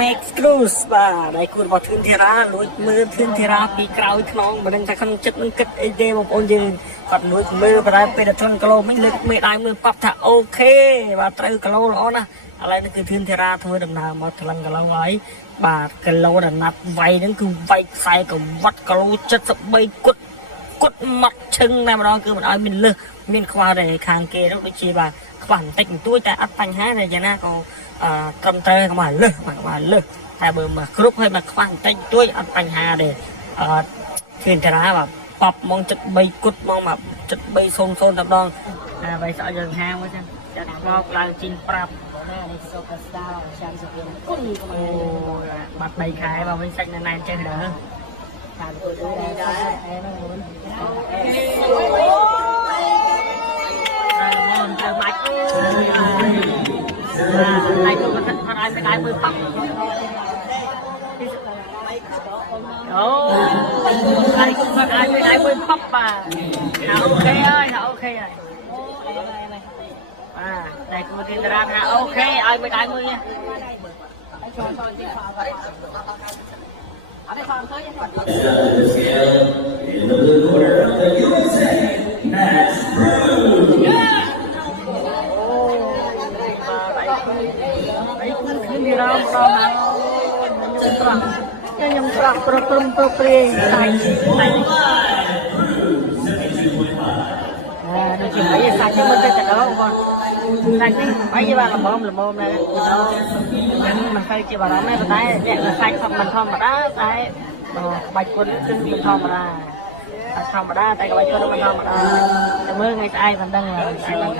make screws បាទដៃគូរបស់ធឿនធីរ៉ាលួចមើលធឿនធីរ៉ាពីក្រោយខ្នងមិនដឹងថាក្នុងចិត្តនឹងគិតអីទេបងប្អូនយើងគាត់លួចមើលប្រហែលពេលដល់ធឿនគីឡូមិញលើកមេដៃមើលប៉ាប់ថាអូខេបាទត្រូវគីឡូល្អណាស់ឥឡូវនេះគឺធឿនធីរ៉ាធ្វើដំណើរមកថ្លឹងគីឡូហើយបាទគីឡូដល់ណាត់វាយហ្នឹងគឺវាយខ្សែកវត្តគីឡូ73គត់ម៉ាត់ឈឹងតែម្ដងគឺមិនឲ្យមានលើសមានខ្វះតែខាងគេនោះដូចជាបាទខ្វះបន្តិចបន្តួចតែអត់បញ្ហាតែយ៉ាងណាក៏ត្រឹមត្រូវមកលើសមកលើសតែបើមកគ្រប់ហើយមកខ្វះបន្តិចបន្តួចអត់បញ្ហាទេធឿនធារាបាទប៉ប់មក73គត់មកមក7300តែម្ដងហើយស្អកយើងហាមកចឹងចាត់មកឡើងជីនប្រាប់សូកាស្តាចាំសុភីគុណអូបាត់3ខែមកវិញសាច់នៅណែនចេះដែរតាមទៅដែរអេហ្នឹងមុនទៅបាច់ដៃគូគាត់អត់ឲ្យមិនដៃមើលប៉ាប់អូដៃគូគាត់ឲ្យមិនដៃមើលប៉ាប់បាទអូខេហើយអូខេហើយបាទដៃគូទីតារាថាអូខេឲ្យមិនដៃមើលនេះអត់ទេផងទៅយ៉ាងគាត់ In the blue corner of the USA, Max Bruce. Nhưng trọc pro pre sạch được chỉ mấy sạch nhưng mà cái đó còn sạch đi mấy như bạn làm mồm này mình phải chỉ bảo đó này mình thấy đẹp là sạch hoặc mình không mà đá thấy bạch quân mình không mà ra không mà đá tại cái bạch quân mình không mà đá mới ngày ai vẫn đang ai đang